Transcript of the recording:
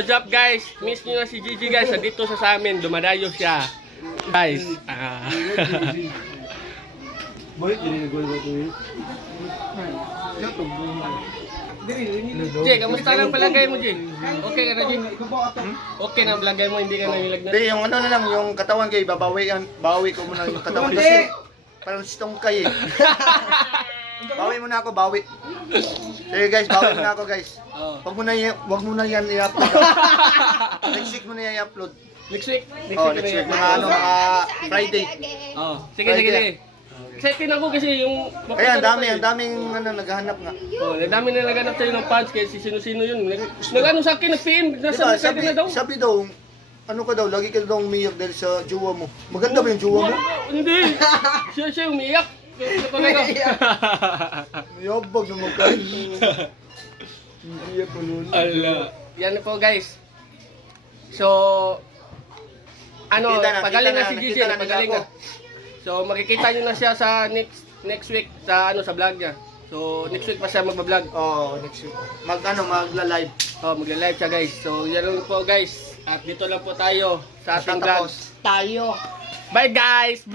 what's up guys? Miss nyo na si Gigi guys. Dito sa amin, dumadayo siya. Guys, Jay, kamusta lang palagay mo, Jay? Okay ka na, Jay? Okay na palagay mo, hindi ka nanilagnat? Hindi, yung ano na lang, yung katawan kayo, bawi ko muna yung katawan kasi parang stongkay eh. Bawi muna ako, bawi. Sige guys, bawi muna ako guys. Wag mo na yan i-upload. Next week mo na yan i-upload. Next week? Next week, mga Friday. Sige. Excited ako kasi yung... Kaya ang daming naghahanap nga. Ang dami na naghanap sa'yo ng fans kasi sino-sino yun. Nag-ano sa akin, nag-PM, nasa excited na daw. Sabi daw, ano ka daw, lagi ka daw umiyak dahil sa jowa mo. Maganda ba yung jowa mo? Hindi. Siya umiyak. Mayabag naman kayo. Hindi ako nun. Ala. Yan po guys. So, pagaling na si Gigi, pagaling na. So, makikita nyo na siya sa next week sa sa vlog niya. So, next week pa siya magba-vlog. Next week. Magla-live. Magla-live siya guys. So, yan lang po guys. At dito lang po tayo sa ating vlog. Tayo. Bye guys!